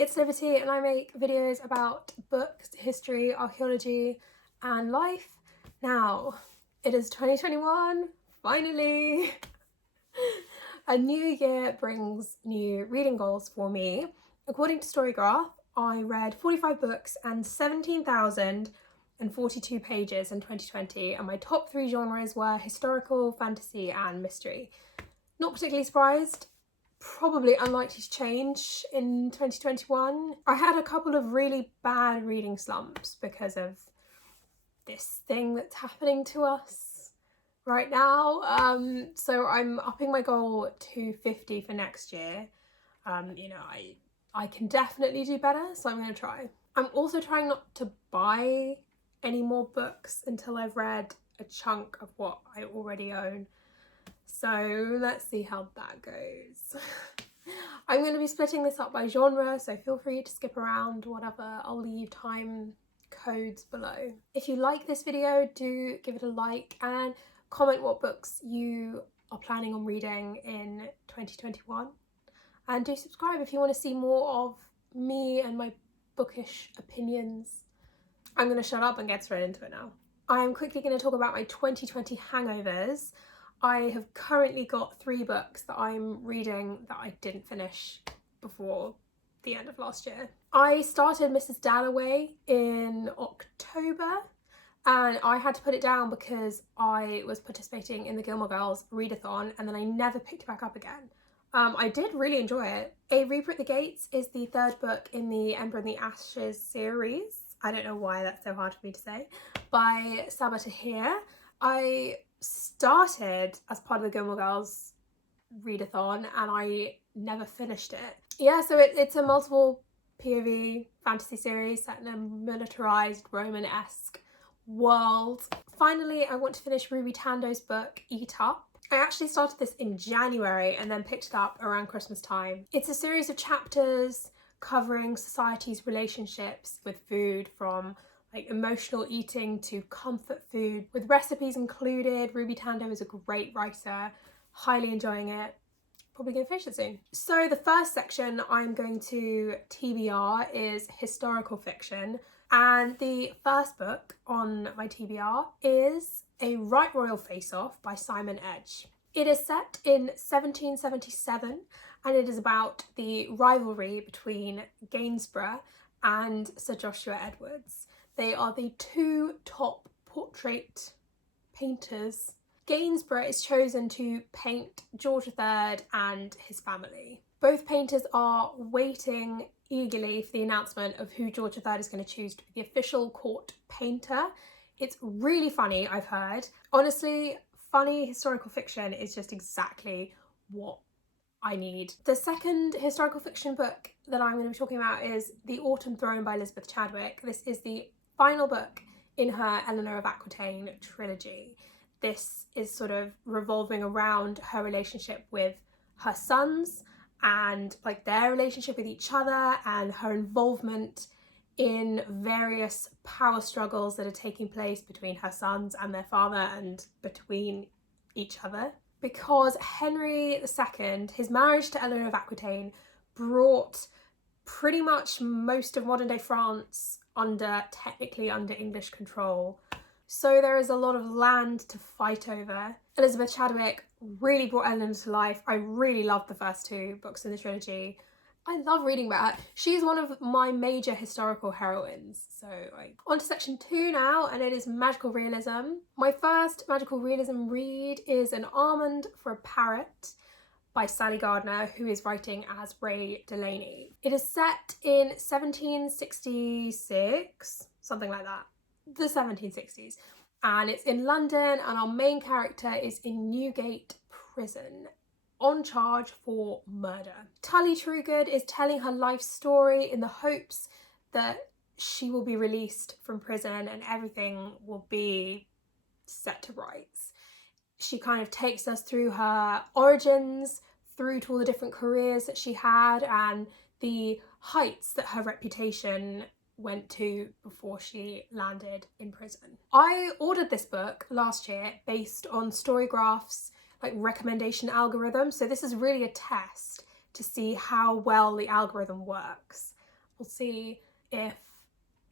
it's Liberty and I make videos about books, history, archaeology and life. Now, it is 2021, finally! A new year brings new reading goals for me. According to Storygraph, I read 45 books and 17,042 pages in 2020, and my top 3 genres were historical, fantasy and mystery. Not particularly surprised. Probably unlikely to change in 2021. I had a couple of really bad reading slumps because of this thing that's happening to us right now. So I'm upping my goal to 50 for next year. I can definitely do better, so I'm going to try. I'm also trying not to buy any more books until I've read a chunk of what I already own. So let's see how that goes. I'm going to be splitting this up by genre, so feel free to skip around, whatever. I'll leave time codes below. If you like this video, do give it a like and comment what books you are planning on reading in 2021. And do subscribe if you want to see more of me and my bookish opinions. I'm going to shut up and get straight into it now. I am quickly going to talk about my 2020 hangovers. I have currently got 3 books that I'm reading that I didn't finish before the end of last year. I started Mrs. Dalloway in October and I had to put it down because I was participating in the Gilmore Girls readathon and then I never picked it back up again. I did really enjoy it. A Reaper at the Gates is the 3rd book in the Ember and the Ashes series. I don't know why that's so hard for me to say. By Sabaa Tahir. I started as part of the Gilmore Girls readathon and I never finished it. Yeah, so it's a multiple POV fantasy series set in a militarized Roman-esque world. Finally, I want to finish Ruby Tando's book, Eat Up. I actually started this in January and then picked it up around Christmas time. It's a series of chapters covering society's relationships with food, from like emotional eating to comfort food, with recipes included. Ruby Tando is a great writer, highly enjoying it. Probably gonna finish it soon. So the first section I'm going to TBR is historical fiction, and the first book on my TBR is A Right Royal Face Off by Simon Edge. It is set in 1777 and it is about the rivalry between Gainsborough and Sir Joshua Edwards. They are the 2 top portrait painters. Gainsborough is chosen to paint George III and his family. Both painters are waiting eagerly for the announcement of who George III is going to choose to be the official court painter. It's really funny, I've heard. Honestly, funny historical fiction is just exactly what I need. The second historical fiction book that I'm going to be talking about is The Autumn Throne by Elizabeth Chadwick. This is the final book in her Eleanor of Aquitaine trilogy. This is sort of revolving around her relationship with her sons and like their relationship with each other and her involvement in various power struggles that are taking place between her sons and their father and between each other. Because Henry II, his marriage to Eleanor of Aquitaine, brought pretty much most of modern day France technically under English control. So there is a lot of land to fight over. Elizabeth Chadwick really brought Eleanor to life. I really loved the first 2 books in the trilogy. I love reading about her. She's one of my major historical heroines. So on to section 2 now, and it is magical realism. My first magical realism read is An Almond for a Parrot by Sally Gardner, who is writing as Ray Delaney. It is set in 1766, something like that. The 1760s. And it's in London, and our main character is in Newgate Prison, on charge for murder. Tully Trugood is telling her life story in the hopes that she will be released from prison and everything will be set to rights. She kind of takes us through her origins, through to all the different careers that she had and the heights that her reputation went to before she landed in prison. I ordered this book last year based on Storygraph's recommendation algorithm, so this is really a test to see how well the algorithm works. We'll see if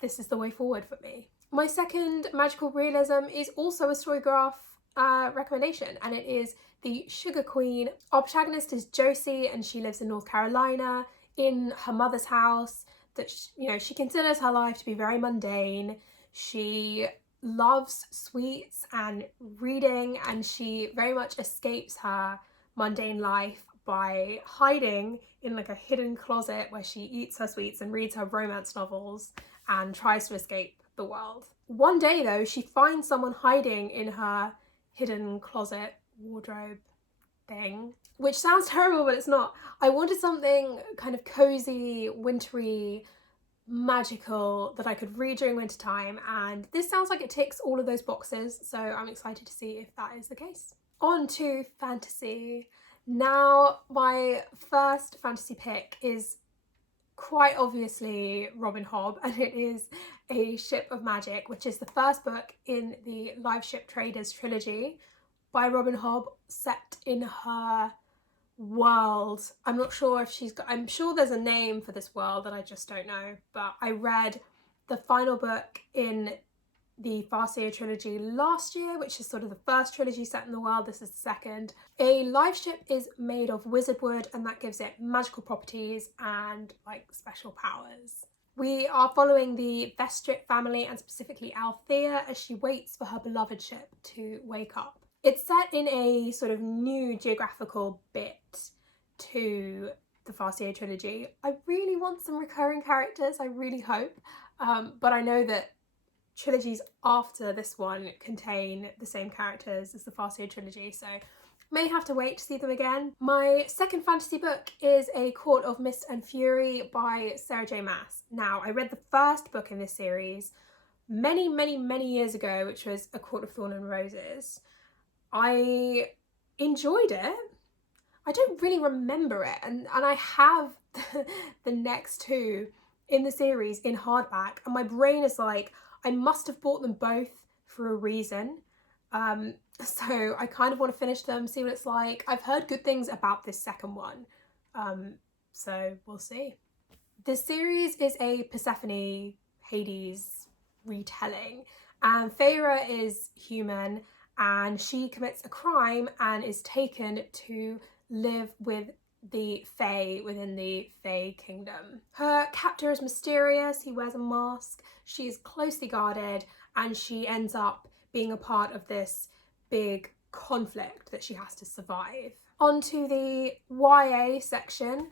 this is the way forward for me. My second magical realism is also a Storygraph recommendation, and it is The Sugar Queen. Our protagonist is Josie, and she lives in North Carolina in her mother's house. That she considers her life to be very mundane. She loves sweets and reading, and she very much escapes her mundane life by hiding in like a hidden closet where she eats her sweets and reads her romance novels and tries to escape the world. One day though, she finds someone hiding in her hidden closet wardrobe thing, which sounds terrible, but it's not. I wanted something kind of cozy, wintry, magical that I could read during winter time, and this sounds like it ticks all of those boxes, so I'm excited to see if that is the case. On to fantasy. Now, my first fantasy pick is quite obviously Robin Hobb, and it is A Ship of Magic, which is the first book in the Live Ship Traders trilogy by Robin Hobb, set in her world. I'm not sure if I'm sure there's a name for this world that I just don't know, but I read the final book in the Farseer trilogy last year, which is sort of the first trilogy set in the world. This is the second. A live ship is made of wizard wood, and that gives it magical properties and like special powers. We are following the Vestrit family, and specifically Althea, as she waits for her beloved ship to wake up. It's set in a sort of new geographical bit to the Farseer trilogy. I really want some recurring characters, I really hope, but I know that trilogies after this one contain the same characters as the Farseer trilogy, so may have to wait to see them again. My second fantasy book is A Court of Mist and Fury by Sarah J Maas. Now, I read the first book in this series many years ago, which was A Court of Thorn and Roses. I enjoyed it. I don't really remember it, and I have the next two in the series in hardback, and my brain is like, I must have bought them both for a reason. So I kind of want to finish them, see what it's like. I've heard good things about this second one, so we'll see. This series is a Persephone Hades retelling, and Feyre is human, and she commits a crime and is taken to live with the Fae within the Fae kingdom. Her captor is mysterious, he wears a mask, she is closely guarded, and she ends up being a part of this big conflict that she has to survive. On to the YA section,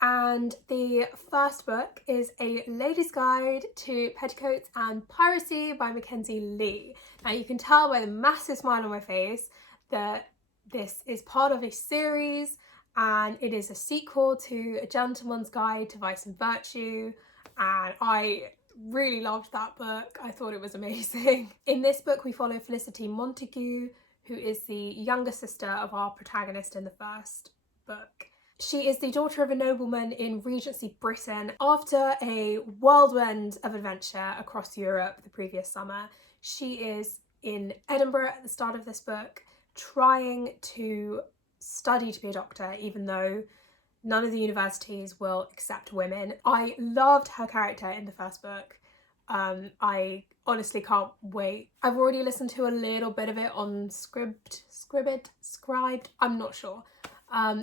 and the first book is A Lady's Guide to Petticoats and Piracy by Mackenzie Lee. Now you can tell by the massive smile on my face that this is part of a series, and it is a sequel to A Gentleman's Guide to Vice and Virtue, and I really loved that book. I thought it was amazing. In this book we follow Felicity Montague, who is the younger sister of our protagonist in the first book. She is the daughter of a nobleman in Regency Britain. After a whirlwind of adventure across Europe the previous summer, she is in Edinburgh at the start of this book, trying to study to be a doctor, even though none of the universities will accept women. I loved her character in the first book. I honestly can't wait. I've already listened to a little bit of it on Scribd, I'm not sure.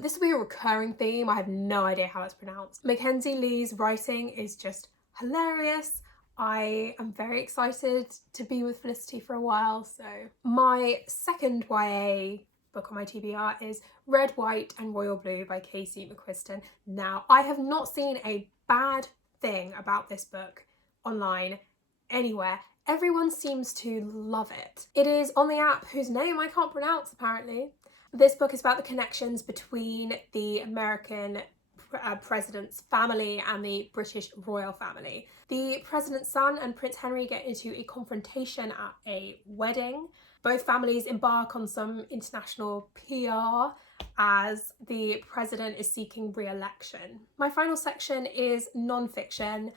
This will be a recurring theme. I have no idea how it's pronounced. Mackenzie Lee's writing is just hilarious. I am very excited to be with Felicity for a while. So my second YA book on my TBR is Red, White and Royal Blue by Casey McQuiston. Now, I have not seen a bad thing about this book online anywhere. Everyone seems to love it. It is on the app whose name I can't pronounce apparently. This book is about the connections between the American president's family and the British royal family. The president's son and Prince Henry get into a confrontation at a wedding. Both families embark on some international PR as the president is seeking re-election. My final section is non-fiction,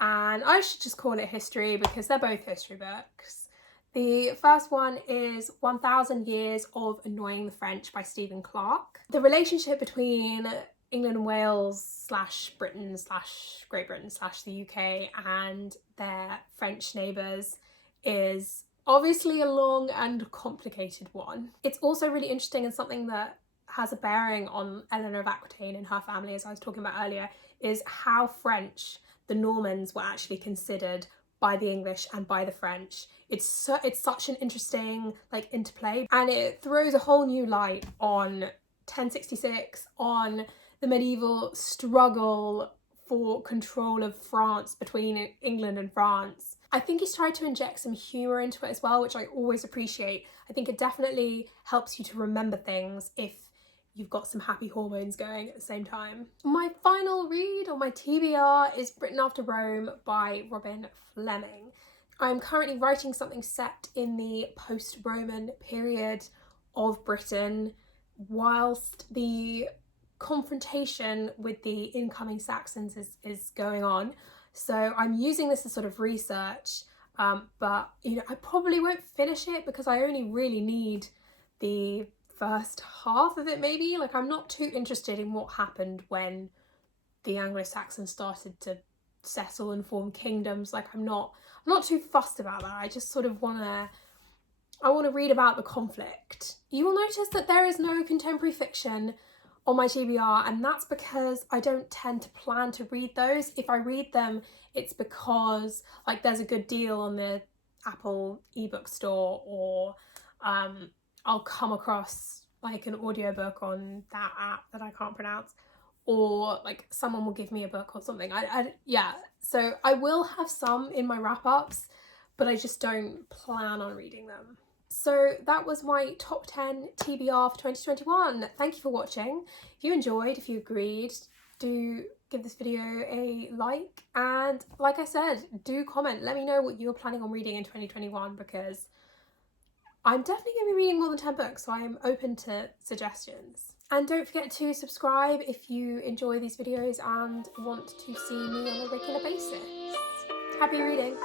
and I should just call it history because they're both history books. The first one is 1000 Years of Annoying the French by Stephen Clark. The relationship between England and Wales / Britain / Great Britain / the UK and their French neighbours is obviously a long and complicated one. It's also really interesting, and something that has a bearing on Eleanor of Aquitaine and her family, as I was talking about earlier, is how French the Normans were actually considered by the English and by the French. It's such an interesting like interplay, and it throws a whole new light on 1066, on the medieval struggle for control of France between England and France. I think he's tried to inject some humour into it as well, which I always appreciate. I think it definitely helps you to remember things if you've got some happy hormones going at the same time. My final read, or my TBR, is Britain After Rome by Robin Fleming. I'm currently writing something set in the post-Roman period of Britain, whilst the confrontation with the incoming Saxons is going on. So I'm using this as sort of research, but you know, I probably won't finish it because I only really need the first half of it maybe. Like, I'm not too interested in what happened when the Anglo-Saxons started to settle and form kingdoms. Like, I'm not too fussed about that. I just sort of want to read about the conflict. You will notice that there is no contemporary fiction on my TBR, and that's because I don't tend to plan to read those. If I read them, it's because like there's a good deal on the Apple ebook store, or I'll come across like an audiobook on that app that I can't pronounce, or like someone will give me a book or something. Yeah, so I will have some in my wrap-ups, but I just don't plan on reading them. So that was my top 10 TBR for 2021. Thank you for watching. If you enjoyed, if you agreed, do give this video a like, and like I said, do comment. Let me know what you're planning on reading in 2021, because I'm definitely going to be reading more than 10 books, so I am open to suggestions. And don't forget to subscribe if you enjoy these videos and want to see me on a regular basis. Happy reading!